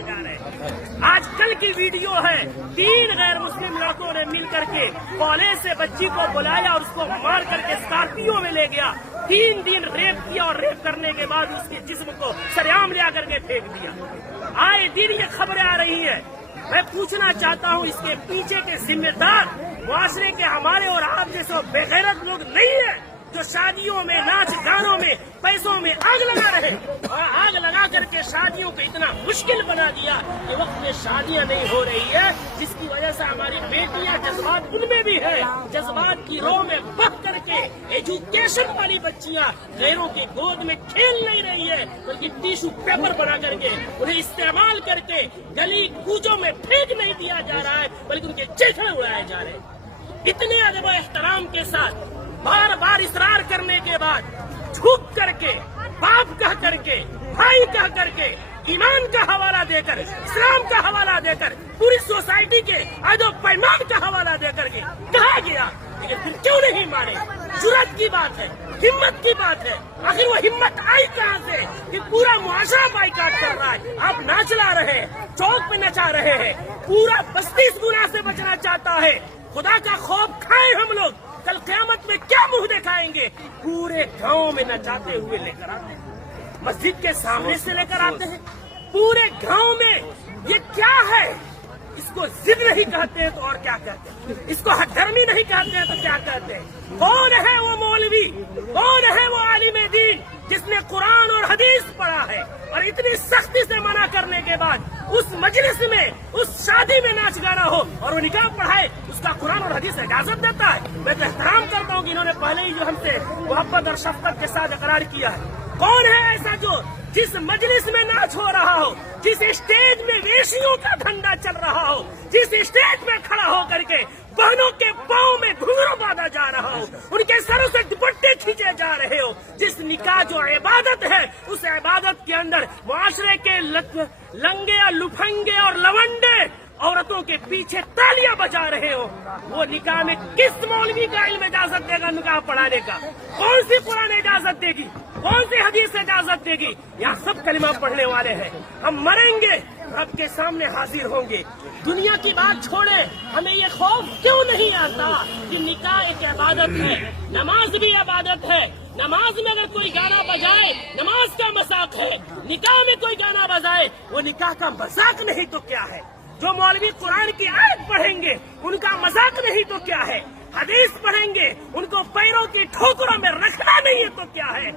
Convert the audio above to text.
करने जा रहे हैं। आज कल की वीडियो है, 3 गैर मुस्लिम लड़कों ने मिल करके कॉलेज से बच्ची को बुलाया और उसको मार करके स्कॉर्पियो में ले गया। 3 दिन रेप किया और रेप करने के बाद उसके जिस्म को सरेआम ले आकर के फेंक दिया। आए दिन ये खबरें आ रही हैं। मैं पूछना चाहता हूँ, इसके पीछे के जिम्मेदार मुआशरे के हमारे और आप जैसे बेगैरत लोग नहीं है जो शादियों में, नाच गानों में, पैसों में आग लगा रहे, और आग लगा करके शादियों को इतना मुश्किल बना दिया कि वक्त में शादियां नहीं हो रही है, जिसकी वजह से हमारी बेटियां, जज्बात उनमें भी है, जज्बात की रो में बह करके एजुकेशन वाली बच्चियां गैरों की गोद में खेल नहीं रही है, बल्कि टिश्यू पेपर बना करके उन्हें इस्तेमाल करके गली कूचों में फेंक नहीं दिया जा रहा है, बल्कि उनके चेहरे उड़ाए जा रहे हैं। इतने अदब और एहतराम के साथ बार बार इसरार करने के बाद झुक करके, बाप कह करके, भाई कह करके, ईमान का हवाला देकर, इस्लाम का हवाला देकर, पूरी सोसाइटी के अदब पैमान का हवाला देकर के कहा गया, लेकिन फिर क्यों नहीं माने? जुर्रत की बात है, हिम्मत की बात है। आखिर वो हिम्मत आई कहाँ से कि पूरा मुआशरा बाइकाट कर रहा है? आप नाच ला रहे हैं, चौक पे नचा रहे हैं, पूरा बस्ती इस गुनाह से बचना चाहता है। खुदा का खौफ खाए हम लोग, कल क़यामत में क्या मुंह दिखाएंगे? पूरे गांव में नचाते हुए लेकर आते हैं, मस्जिद के सामने से लेकर आते हैं, पूरे गांव में। ये क्या है? इसको जिद नहीं कहते हैं तो और क्या कहते हैं? इसको हठधर्मी नहीं कहते हैं तो क्या कहते हैं? कौन है वो मौलवी, कौन है वो आलिम दीन जिसने कुरान और हदीस पढ़ा है और इतनी सख्ती से मना करने के बाद उस मजलिस में, उस शादी में नाच गाना हो और वो निकाह पढ़ाए, उसका कुरान और हदीस इजाजत देता है? मैं तो एहतराम करता हूँ कि इन्होंने पहले ही जो हमसे मोहब्बत और शफकत के साथ इकरार किया है। कौन है ऐसा जो जिस मजलिस में नाच हो रहा हो, जिस स्टेज में वेशियों का धंधा चल रहा हो, जिस स्टेज में खड़ा हो करके बहनों के पांव में घुंघरू बांधा जा रहा हो, उनके सरों से दुपट्टे खींचे जा रहे हो, जिस निकाह जो इबादत है, उस इबादत के अंदर मुआशरे के लंगे या लुफंगे और लवंडे औरतों के पीछे तालियां बजा रहे हो, वो निकाह में किस मौलवी का इल्म इजाजत देगा निकाह पढ़ाने का? कौन सी कुरान इजाजत देगी? कौन सी हदीस इजाजत देगी? यहाँ सब कलिमा पढ़ने वाले हैं। हम मरेंगे, रब के सामने हाजिर होंगे। दुनिया की बात छोड़े, हमें ये खौफ क्यों नहीं आता कि निकाह एक इबादत है, नमाज भी इबादत है। नमाज में अगर कोई गाना बजाए, नमाज का मजाक है। निकाह में कोई गाना बजाए, वो निकाह का मजाक नहीं तो क्या है? जो मौलवी कुरान की आयत पढ़ेंगे, उनका मजाक नहीं तो क्या है? हदीस पढ़ेंगे, उनको पैरों की ठोकरों में रखना नहीं है तो क्या है?